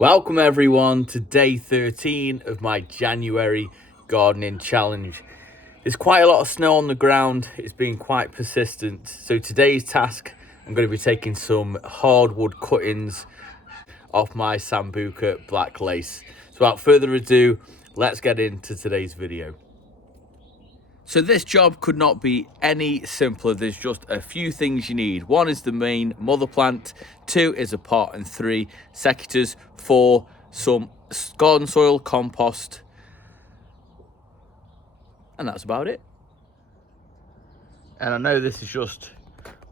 Welcome everyone to day 13 of my January gardening challenge. There's quite a lot of snow on the ground. It's been quite persistent. So today's task, I'm going to be taking some hardwood cuttings off my Sambucca black lace. So without further ado, let's get into today's video. So this job could not be any simpler. There's just a few things you need. One is the main mother plant, 2 is a pot, and 3 secateurs, 4 some garden soil, compost, and that's about it. And I know this is just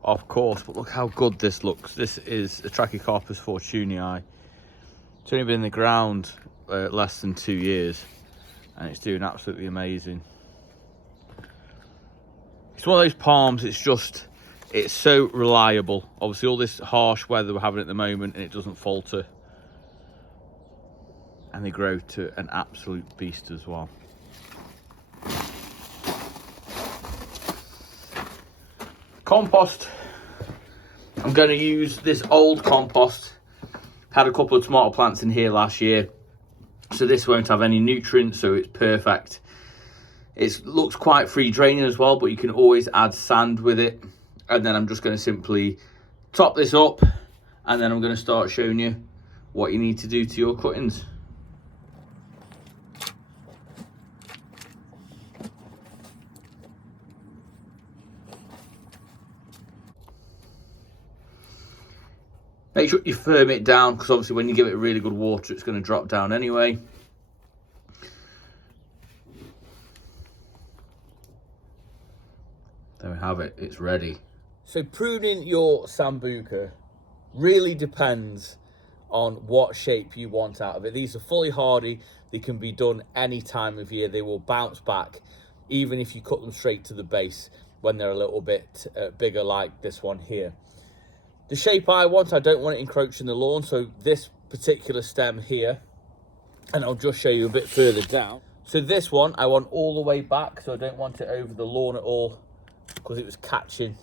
off course, but look how good this looks. This is a Trachycarpus fortunei. It's only been in the ground less than 2 years, and it's doing absolutely amazing. It's one of those palms, it's so reliable. Obviously all this harsh weather we're having at the moment, and it doesn't falter. And they grow to an absolute beast as well. Compost. I'm going to use this old compost. Had a couple of tomato plants in here last year, so this won't have any nutrients, so it's perfect. It looks quite free draining as well, but you can always add sand with it. And then I'm just going to simply top this up, and then I'm going to start showing you what you need to do to your cuttings. Make sure you firm it down, because obviously when you give it really good water, it's going to drop down anyway. There we have it, it's ready. So pruning your Sambucca really depends on what shape you want out of it. These are fully hardy, they can be done any time of year. They will bounce back, even if you cut them straight to the base when they're a little bit bigger, like this one here. The shape I want, I don't want it encroaching the lawn, so this particular stem here, and I'll just show you a bit further down. So this one, I want all the way back, so I don't want it over the lawn at all, because it was catching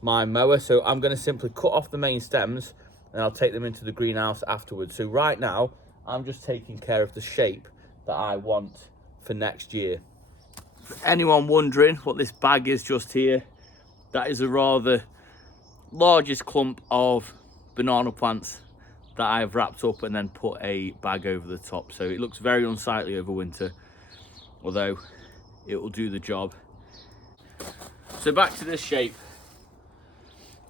my mower. So I'm going to simply cut off the main stems, and I'll take them into the greenhouse afterwards. So right now, I'm just taking care of the shape that I want for next year. For anyone wondering what this bag is just here, that is a rather largest clump of banana plants that I've wrapped up and then put a bag over the top. So it looks very unsightly over winter, although it will do the job. So back to this shape.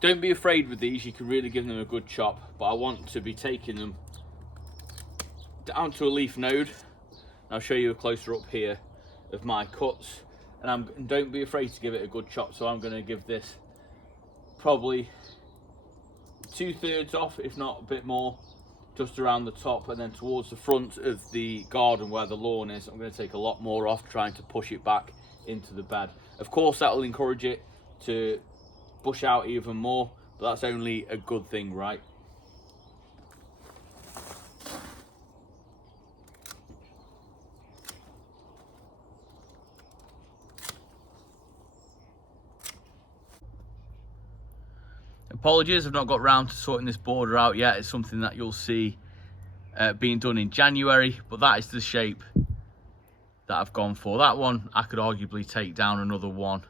Don't be afraid with these, you can really give them a good chop, but I want to be taking them down to a leaf node. I'll show you a closer up here of my cuts, and don't be afraid to give it a good chop. So I'm going to give this probably 2/3 off, if not a bit more, just around the top, and then towards the front of the garden where the lawn is, I'm going to take a lot more off, trying to push it back into the bed. Of course that will encourage it to bush out even more, but that's only a good thing, right? Apologies, I've not got round to sorting this border out yet. It's something that you'll see being done in January, but that is the shape that I've gone for. That one I could arguably take down another one,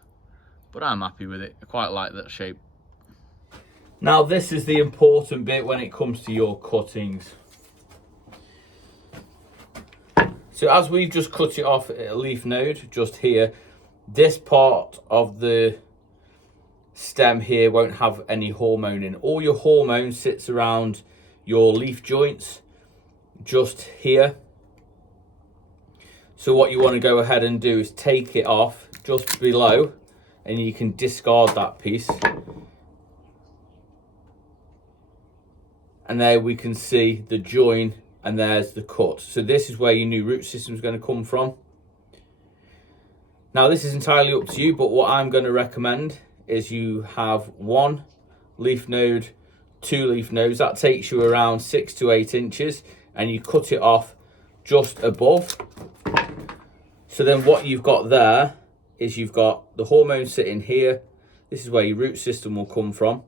but I'm happy with it. I quite like that shape. Now this is the important bit when it comes to your cuttings. So as we've just cut it off at a leaf node just here, this part of the stem here won't have any hormone in. All your hormone sits around your leaf joints just here. So what you want to go ahead and do is take it off just below, and you can discard that piece. And there we can see the join, and there's the cut. So this is where your new root system is going to come from. Now this is entirely up to you, but what I'm going to recommend is you have 1 leaf node, 2 leaf nodes. That takes you around 6 to 8 inches, and you cut it off just above. So then what you've got there is you've got the hormone sitting here. This is where your root system will come from.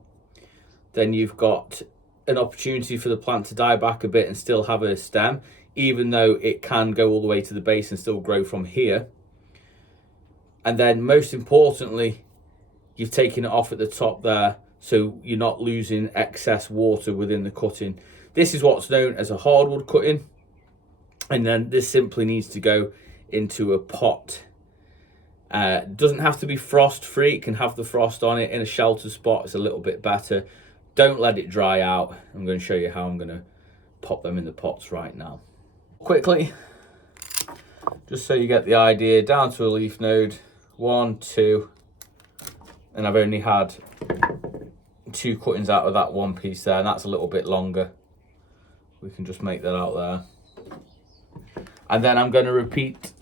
Then you've got an opportunity for the plant to die back a bit and still have a stem, even though it can go all the way to the base and still grow from here. And then most importantly, you've taken it off at the top there, so you're not losing excess water within the cutting. This is what's known as a hardwood cutting, and then this simply needs to go into a pot. Doesn't have to be frost free, it can have the frost on it. In a sheltered spot it's a little bit better. Don't let it dry out. I'm going to show you how I'm going to pop them in the pots right now. Quickly, just so you get the idea, down to a leaf node, 1, 2, and I've only had 2 cuttings out of that one piece there, and that's a little bit longer. We can just make that out there. And then I'm going to repeat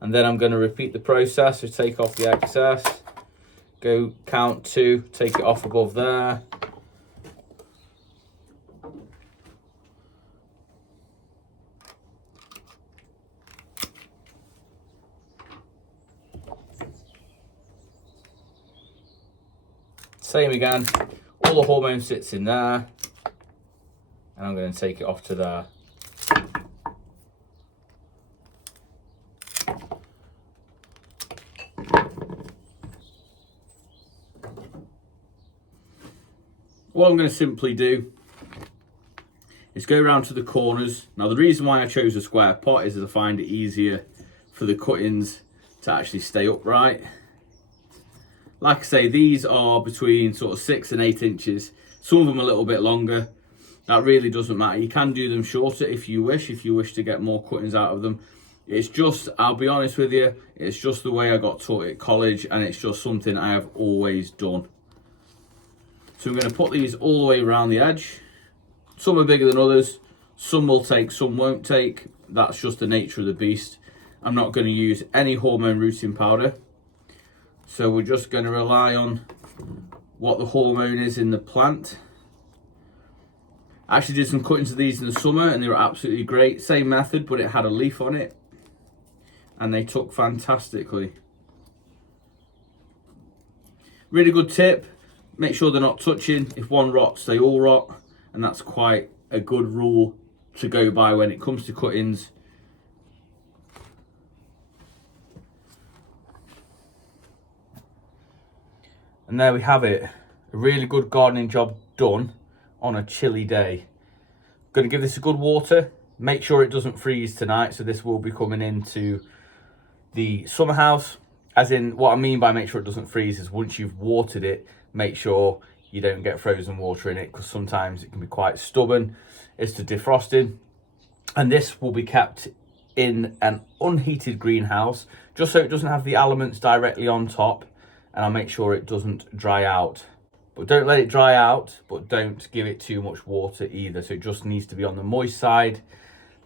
the process. So take off the excess, go count 2, take it off above there. Same again, all the hormone sits in there, and I'm going to take it off to there. What I'm going to simply do is go around to the corners. Now the reason why I chose a square pot is that I find it easier for the cuttings to actually stay upright. Like I say, these are between sort of 6 and 8 inches. Some of them a little bit longer. That really doesn't matter. You can do them shorter if you wish to get more cuttings out of them. It's just, I'll be honest with you, it's just the way I got taught at college, and it's just something I have always done. So we're going to put these all the way around the edge. Some are bigger than others. Some will take, some won't take. That's just the nature of the beast. I'm not going to use any hormone rooting powder. So we're just going to rely on what the hormone is in the plant. I actually did some cuttings of these in the summer and they were absolutely great. Same method, but it had a leaf on it. And they took fantastically. Really good tip. Make sure they're not touching. If one rots, they all rot. And that's quite a good rule to go by when it comes to cuttings. And there we have it. A really good gardening job done on a chilly day. Going to give this a good water. Make sure it doesn't freeze tonight. So this will be coming into the summer house. As in, what I mean by make sure it doesn't freeze is once you've watered it, make sure you don't get frozen water in it, because sometimes it can be quite stubborn as to defrosting. And this will be kept in an unheated greenhouse, just so it doesn't have the elements directly on top. And I'll make sure it doesn't dry out. But don't let it dry out, but don't give it too much water either. So it just needs to be on the moist side.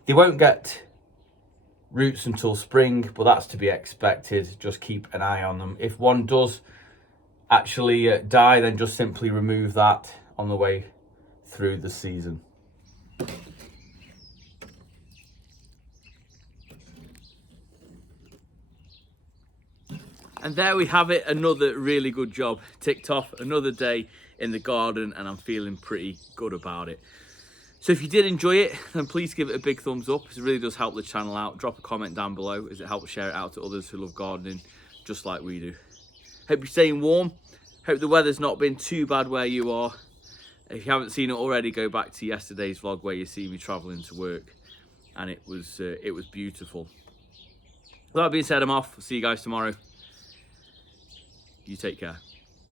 They won't get roots until spring, but that's to be expected. Just keep an eye on them. If one does actually die, then just simply remove that on the way through the season. And there we have it, another really good job ticked off, another day in the garden, and I'm feeling pretty good about it. So if you did enjoy it, then please give it a big thumbs up. It really does help the channel out. Drop a comment down below as it helps share it out to others who love gardening just like we do. Hope you're staying warm. Hope the weather's not been too bad where you are. If you haven't seen it already, go back to yesterday's vlog where you see me traveling to work, and it was beautiful. With that being said, I'm off. See you guys tomorrow. You take care.